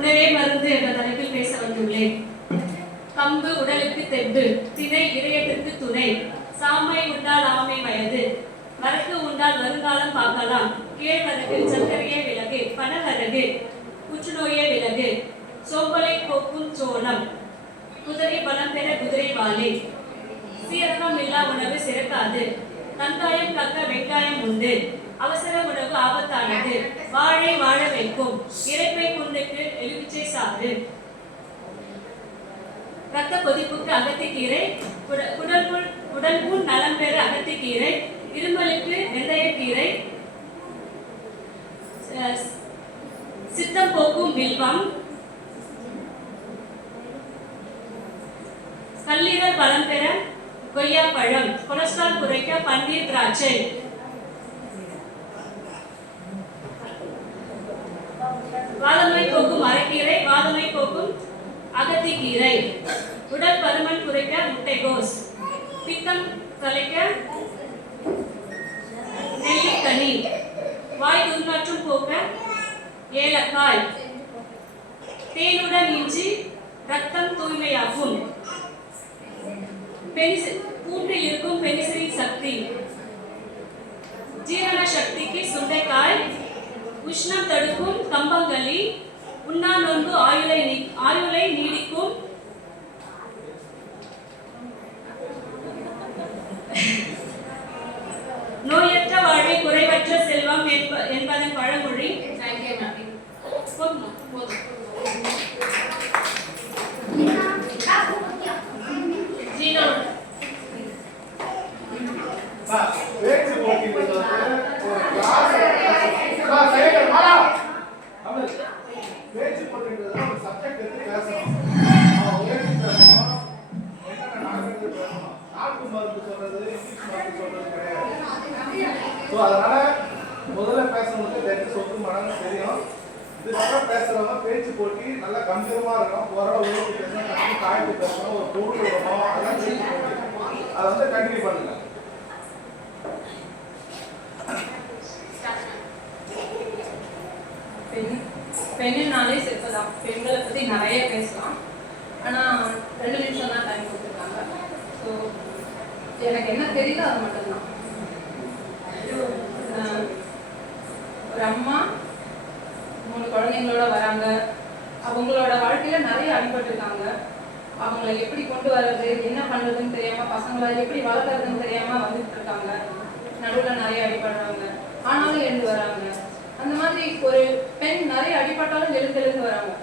உணவே மருந்து என்ற தலைப்பில் பேச வந்துள்ளேன். கம்பு உடலுக்கு தெம்பு, திணை இதயத்திற்கு துணை, சாமை உண்டால் ஆமை வயது, வரகு உண்டால் வருங்காலம் பார்க்கலாம், கேழ்வரகு சர்க்கரையே விலகு, பனவரகு புற்றுநோயே விலகு, சோம்பலை போக்கும் சோளம், குதிரை பலம் பெற குதிரை வாழை, சீரகம் இல்லா உணவு சிறக்காது, வெங்காயம் கக்க வெங்காயம் உண்டு, அவசர உணவு ஆபத்தானது, வாழை வாழ வைக்கும், இறைப்பை புண்ணுக்கு எலுமிச்சை சாறு, ரத்த கொதிப்புக்கு அகத்திக்கீரை, உடல்புண் நலம் பெற அகத்திக்கீரை, இருமலுக்கு வெந்தயக்கீரை, சித்தம் போக்கும் வில்வம், கல்லீரல் பலம் பெற கொய்யா பழம், கொலஸ்ட்ரால் குறைக்க பன்னீர் திராட்சை, வாதநோய் போக்கும் அரைக்கீரை, வாதநோய் போக்கும் அகத்திக்கீரை, உடல் பருமன் குறைக்க முட்டைகோஸ், பித்தம் கலைக்க நெல்லிக்கனி, வாய் துர்நாற்றம் போக்க ஏலக்காய், தேனுடன் இஞ்சி ரத்தம் தூய்மையாகும், பூண்டில் இருக்கும் பெனிசிலின் சக்தி, ஜீரண சக்திக்கு சுண்டைக்காய், உஷ்ணம் தடுக்கும் கம்பங்களி, உண்ணா நோன்பு ஆயுளை நீடிக்கும், நோயற்ற வாழ்வை குறைவற்ற செல்வம் என்பதன் பழமொழி. அதனால முதல்ல பேசுறவங்களுக்கு சொத்து மனங்க தெரியும். இதுக்கப்புறம் பேசுறவங்க பேச்சு போட்டி நல்லா கம்பீரமா இருக்கும். ஓரளவு உயர்த்தி பேசணும், கட்டி காய்ச்சி பேசணும், ஒரு பொருள் விடணும், அதெல்லாம் பேச்சு போட்டி. அதை வந்து கண்டினியூ பண்ணுங்க. பெண்ணுனாலே செப்பதான். பெண்களை பற்றி நிறைய பேசலாம், ஆனால் 2 நிமிஷம் தான் டைம் கொடுத்துருக்காங்க. ஸோ எனக்கு என்ன தெரியுதோ அது மட்டும்தான். ஒரு அம்மா 3 குழந்தைங்களோட வராங்க. அவங்களோட வாழ்க்கையில் நிறைய அடிபட்டுருக்காங்க. அவங்கள எப்படி கொண்டு வர்றது, என்ன பண்ணுறதுன்னு தெரியாமல், பசங்களை எப்படி வளர்க்குறதுன்னு தெரியாமல் வந்துட்டு இருக்காங்க. நடுவில் நிறைய அடிபடுறாங்க, ஆனாலும் எழுந்து வராங்க. அந்த மாதிரி ஒரு பெண் நிறைய அடிபட்டாலும் எழுந்து வராங்க.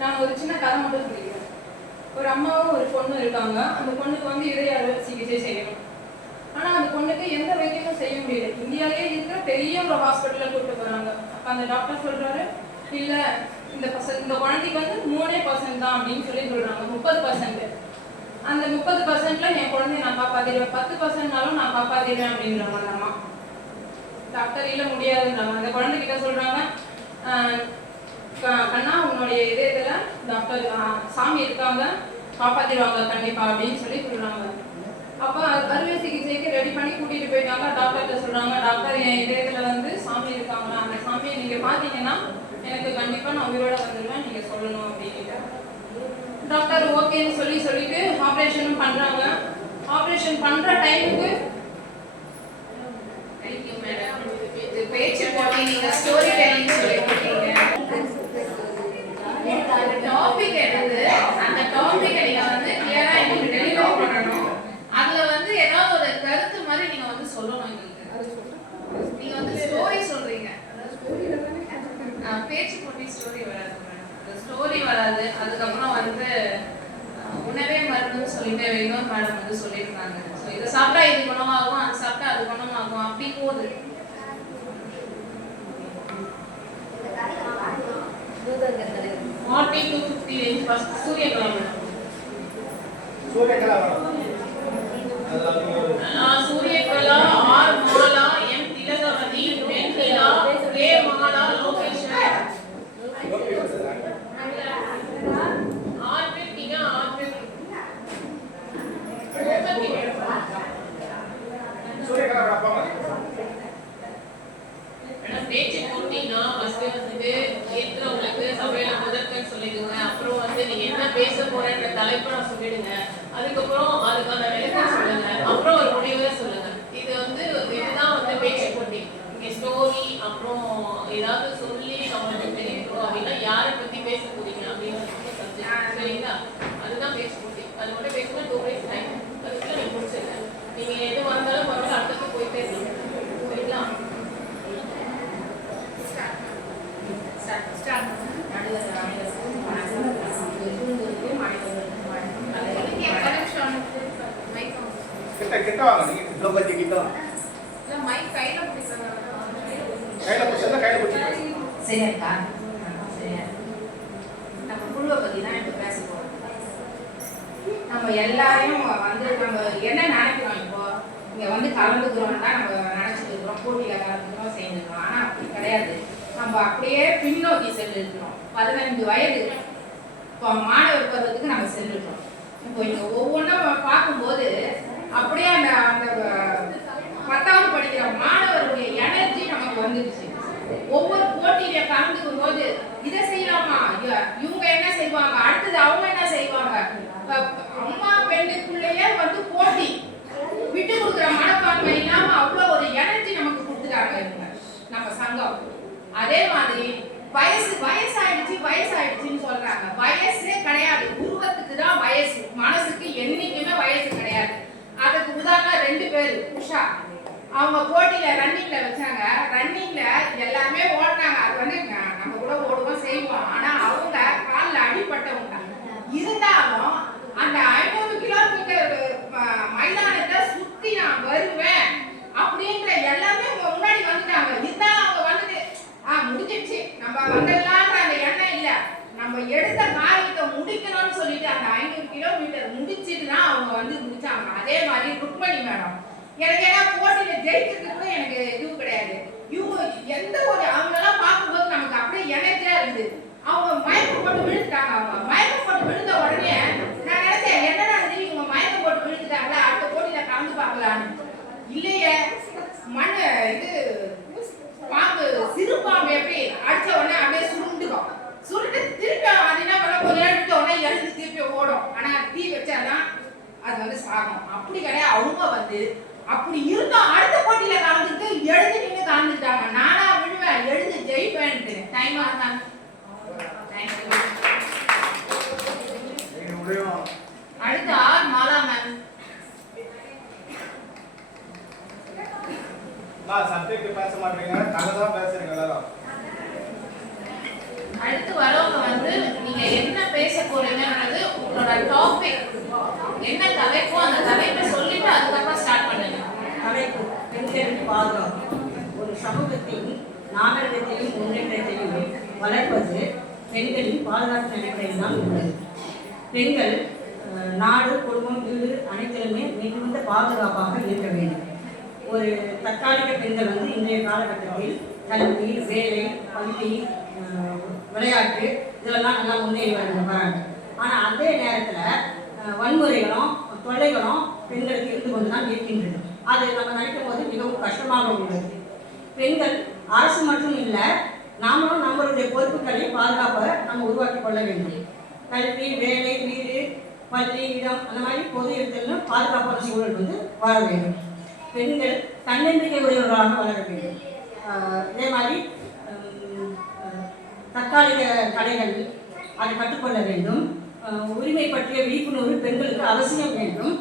நான் ஒரு சின்ன கதை மட்டும் சொல்லிக்கிறேன். ஒரு அம்மாவும் ஒரு பொண்ணும் இருக்காங்க. அந்த பொண்ணுக்கு வந்து இதய அறுவை சிகிச்சை செய்யணும். ஆனால் அந்த பொண்ணுக்கு எந்த வைத்தியமும் செய்ய முடியல. இந்தியாவிலேயே இருக்கிற பெரிய ஒரு ஹாஸ்பிட்டலில் கூப்பிட்டு போகிறாங்க. அப்போ அந்த டாக்டர் சொல்கிறாரு, இல்லை இந்த குழந்தைக்கு வந்து 3% தான் அப்படின்னு சொல்கிறாங்க. 30%. அந்த 30%ல் என் குழந்தைய நான் காப்பாற்றிடுவேன், 10%னாலும் நான் காப்பாற்றிடுவேன் அப்படின்றாங்க அந்த அம்மா. டாக்டர் இல்லை முடியாதுன்றாங்க. அந்த குழந்தைகிட்ட சொல்கிறாங்க, கண்ணா உன்னுடைய இதயத்தில் டாக்டர் சாமி இருக்காங்க, காப்பாற்றிடுவாங்க கண்டிப்பாக அப்படின்னு சொல்கிறாங்க. அப்போ அறுவை சிகிச்சைக்கு ரெடி பண்ணி கூட்டிகிட்டு போயிட்டாங்க. டாக்டர்கிட்ட சொல்கிறாங்க, டாக்டர் என் இதயத்தில் வந்து சாமி இருக்காங்களா, அந்த சாமியை நீங்கள் பார்த்தீங்கன்னா எனக்கு கண்டிப்பாக நான் உயிரோட வந்துடுவேன், நீங்கள் சொல்லணும் அப்படின்ட்டு. டாக்டர் ஓகேன்னு சொல்லிட்டு ஆப்ரேஷனும் பண்ணுறாங்க. ஆப்ரேஷன் பண்ணுற டைமுக்கு பேச்சு போட்டி, நீங்க ஸ்டோரி டெல்லிங் சொல்லி போட்டீங்க. டாபிக் என்னது, அந்த டாபிக்கை நீங்க வந்து கிளியரா எங்களுக்கு டெலிவர் பண்ணணும். அதுல வந்து ஏதாவது ஒரு கருத்து மாதிரி நீங்க வந்து சொல்லணும் எங்களுக்கு. நீங்க வந்து ஸ்டோரி சொல்றீங்க, பேச்சு போட்டி ஸ்டோரி வராது மேடம். அந்த ஸ்டோரி வராது. அதுக்கப்புறம் வந்து உணவே மருந்துன்னு சொல்லிட்டு இன்னொரு மேடம் வந்து சொல்லியிருந்தாங்க. ஸோ இதை சாப்பிட்டா இது குணமாகும், அது சாப்பிட்டா அது குணமாகும், அப்படி போகுது. 40 to 50 range Suryakala madam. Suryakala madam. Suryakala, R Mala, M Thilagavathi, Vennila, K Mala, Lokeswari. Suryakala பாப்பாங்க. பேச்சு போட்டினா ஃபர்ஸ்ட் வந்து ஏற்றவங்களுக்கு சபையில முதற்கண் சொல்லிடுங்க. அப்புறம் வந்து நீங்க என்ன பேச போறன்ற தலைப்பு நான் சொல்லிடுங்க. அதுக்கப்புறம் அதுக்கான விளக்கம் சொல்லுங்க. அப்புறம் ஒரு முடிவை சொல்லுங்க. இது வந்து இதுதான் வந்து பேச்சு போட்டி. இங்க ஸ்டோரி அப்புறம் ஏதாவது சொல்லி அவங்களுக்கு தெரியும் அப்படின்னா யாரை பத்தி பேச போறீங்க அப்படின்னு சப்ஜெக்ட் சரிங்களா? அதுதான் பேச்சு போட்டி. அது மட்டும் பேசுனா 2 days டைம். அதுக்குள்ள நீங்க முடிச்சிருங்க. நீங்க எது வந்தாலும் மறுபடியும் அடுத்தது போய் பேசணும் சரிங்களா? கிட்ட வாங்க. நீங்க கொஞ்சம் கிட்ட வாங்க. கையில பிடிச்சா சரியாக்கா. நம்ம குழுவை பத்தி தான் இப்ப பேச போறோம். நம்ம எல்லாரையும் வந்து நம்ம என்ன நினைக்கிறோம், இப்போ இங்க வந்து கலந்துக்கிறோம் தான் நம்ம நினைச்சிட்டு இருக்கிறோம், போட்டியில கலந்துக்கிறோம் சேர்ந்துக்கிறோம். ஆனா அப்படி கிடையாது. நம்ம அப்படியே பின்னோக்கி சென்றிருக்கிறோம். 15 வயது இப்போ மாணவர் பருவத்துக்கு நம்ம சென்றிருக்கிறோம். இப்போ இங்க ஒவ்வொன்றும் பார்க்கும்போது அப்படியே அந்த அந்த 10வது படிக்கிற மாணவருடைய எனர்ஜி நமக்கு வந்துடுச்சு. ஒவ்வொரு போட்டியில கலந்துக்கும் போது இதை செய்யலாமா, இவங்க என்ன செய்வாங்க, அடுத்தது அவங்க என்ன செய்வாங்க, அம்மா பெண்ணுக்குள்ளேயே வந்து போட்டி விட்டு கொடுக்குற மனப்பான்மை இல்லாம அவ்வளோ ஒரு எனர்ஜி நமக்கு கொடுத்துட்டாங்க இவங்க நம்ம சங்கம். அதே மாதிரி வயசாயிடுச்சுன்னு சொல்றாங்க. வயசே கிடையாது, உருவத்துக்கு தான் வயசு, மனசுக்கு என்னைக்குமே வயசு கிடையாது. அதுக்கு உதாரணம் 2 பேர். உஷா அவங்க போட்டியில ரன்னிங்ல வச்சாங்க. ரன்னிங்ல எல்லாமே ஓடுனாங்க. அது வந்து நம்ம கூட ஓடுவோம் செய்வோம். ஆனா அவங்க காலில் அடிபட்டவங்க. இருந்தாலும் அந்த 500 கிலோமீட்டர் மைதானத்தை சுத்தி நான் வருவேன் அப்படின்ற எல்லாமே முன்னாடி வந்துட்டாங்க. இருந்தாலும் அவங்க வந்துட்டு முடிஞ்சிடுச்சு, நம்ம வந்துடலான்ற அந்த எண்ணம் இல்ல. நம்ம எடுத்த காரியத்தை முடிக்கணும்னு சொல்லிட்டு அந்த 500 கிலோமீட்டர் முடிச்சிட்டு தான் அவங்க வந்து முடிச்சாங்க. அதே மாதிரி ருக்மணி மேடம் எனக்கு ஏன்னா போட்டியில ஜெயிக்கிறதுக்கு எனக்கு இதுவும் கிடையாது. இவங்க எந்த ஒரு அவங்களெல்லாம் பார்க்கும்போது நமக்கு அப்படியே எனர்ஜியா இருக்குது. அவங்க மயக்கம் போட்டு விழுந்துட்டாங்க. அவங்க மயக்கம் போட்டு விழுந்த உடனே நான் நினைச்சேன், என்னடா இவங்க மயக்கம் போட்டு விழுந்துட்டாங்களா, அடுத்த போட்டியில கலந்து பார்க்கலான்னு. இல்லையே, மண் இது பாம்பு, சிறு பாம்பு எப்படி அடிச்ச உடனே அப்படியே சுருண்டுக்கும். சுருண்டு திருப்பி அது என்ன பண்ண கொஞ்சம் எடுத்த உடனே எழுந்து திருப்பி ஓடும். ஆனா தீ வச்சாதான் அது வந்து சாகும். அப்படி கிடையாது. அவங்க வந்து அப்படி இருந்தோம். அடுத்த போட்டியில கலந்துட்டு எழுந்து நின்று கலந்துட்டாங்க. நானா விழுவேன், எழுந்து ஜெயிப்பேன்ட்டு. டைம் ஆனாங்க. அடுத்து ஆர் மாலா மேம். சப்ஜெக்ட் பேச மாட்டீங்க, கதை தான் பேசுறீங்க எல்லாரும். அடுத்து வரவங்க வந்து நீங்க என்ன பேச போறீங்கன்றது உங்களோட டாபிக் என்ன தலைப்போ அந்த தலைப்பை சொல்லிட்டு அதுக்கப்புறம் ஸ்டார்ட் பண்ணுங்க. தலைப்பு பெண்களின் பாதுகாப்பு. ஒரு சமூகத்தின் நாகரிகத்தையும் முன்னேற்றத்தையும் வளர்ப்பது பெண்களின் பாதுகாப்பு அடிப்படையில் தான் உள்ளது. பெண்கள் நாடு, குடும்பம், வீடு அனைத்திலுமே மிகுந்த பாதுகாப்பாக இருக்க வேண்டும். ஒரு தற்காலிக பெண்கள் வந்து இன்றைய காலகட்டத்தில் கல்வி, வேலை, பள்ளி, விளையாட்டு இதெல்லாம் நல்லா முன்னேறி வராங்க. ஆனால் அதே நேரத்தில் வன்முறைகளும் தொல்லைகளும் பெண்களுக்கு இருந்து கொண்டு தான் இருக்கின்றது. அது நம்ம நினைக்கும் போது மிகவும் கஷ்டமாக உள்ளது. பெண்கள் அரசு மட்டும் இல்லை, நாமளும் நம்மளுடைய பொறுப்புகளை பாதுகாப்பாக நம்ம உருவாக்கி கொள்ள வேண்டும். கல்வி, வேலை, வீடு, பள்ளி, இடம் அந்த மாதிரி பொது இடத்துல பாதுகாப்பான சூழல் வந்து வாழ வேண்டும். பெண்கள் தன்னம்பிக்கை உடையவர்களாக வளர வேண்டும். இதே மாதிரி தற்காலிக கலைகள் அதை கற்றுக்கொள்ள வேண்டும். உரிமை பற்றிய விழிப்புணர்வு பெண்களுக்கு அவசியம் வேண்டும்.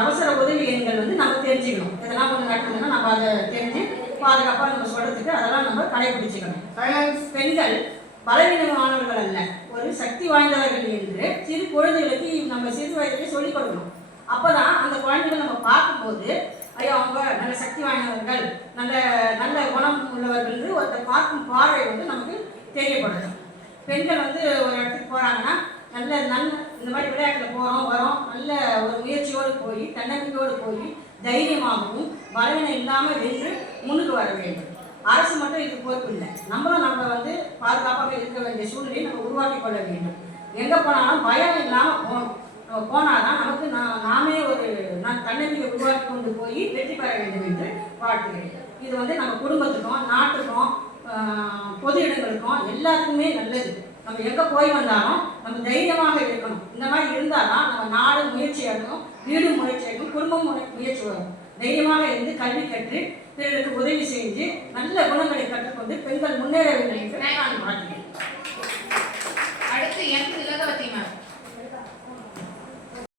அவசர உதவி எண்கள் வந்து நம்ம தெரிஞ்சுக்கணும். இதெல்லாம் கொஞ்சம் நடக்குதுன்னா நம்ம அதை தெரிஞ்சு பாதுகாப்பாக நம்ம சொல்றதுக்கு அதெல்லாம் நம்ம கடைபிடிச்சுக்கணும். பெண்கள் பலவீனமானவர்கள் அல்ல, ஒரு சக்தி வாய்ந்தவர்கள் என்று சிறு குழந்தைகளுக்கு நம்ம சிறு வயதிலே சொல்லிக் கொடுக்கணும். அப்போதான் அந்த குழந்தைகள் நம்ம பார்க்கும்போது ஐயோ அவங்க நல்ல சக்தி வாய்ந்தவர்கள், நல்ல நல்ல குணம் உள்ளவர்கள் என்று ஒருத்தர் பார்க்கும் பார்வை வந்து நமக்கு தெரியப்படணும். பெண்கள் வந்து ஒரு இடத்துக்கு போகிறாங்கன்னா இந்த மாதிரி விளையாட்டில் போகிறோம் வரோம், நல்ல ஒரு முயற்சியோடு போய் தன்னம்பிக்கையோடு போய் தைரியமாகவும் பலவீனம் இல்லாமல் வென்று முன்னுக்கு வர வேண்டும். அரசு மட்டும் இது பொறுப்பு இல்லை, நம்மளும் நம்ம வந்து பாதுகாப்பாக இருக்க வேண்டிய சூழ்நிலையை நம்ம உருவாக்கி கொள்ள வேண்டும். எங்கே போனாலும் பயம் இல்லாமல் போகணும். நம்ம போனாதான் நமக்கு நாமே ஒரு தன்னம்பிக்கை உருவாக்கி கொண்டு போய் வெற்றி பெற வேண்டும் என்று வாழ்த்துகிறேன். இது வந்து நம்ம குடும்பத்துக்கும் நாட்டுக்கும் பொது இடங்களுக்கும் எல்லாத்துக்குமே நல்லது. நம்ம எங்கே போய் வந்தாலும் நம்ம தைரியமாக இருக்கணும். இந்த மாதிரி இருந்தால் தான் நம்ம நாடு முயற்சி ஆகும், வீடு முயற்சி ஆகும், குடும்பம் முயற்சி வரும். தைரியமாக இருந்து கல்வி கற்று பிறருக்கு உதவி செஞ்சு நல்ல குணங்களை கற்றுக்கொண்டு பெண்கள் முன்னேற வேண்டும் என்று நான் வாழ்த்துகிறேன்.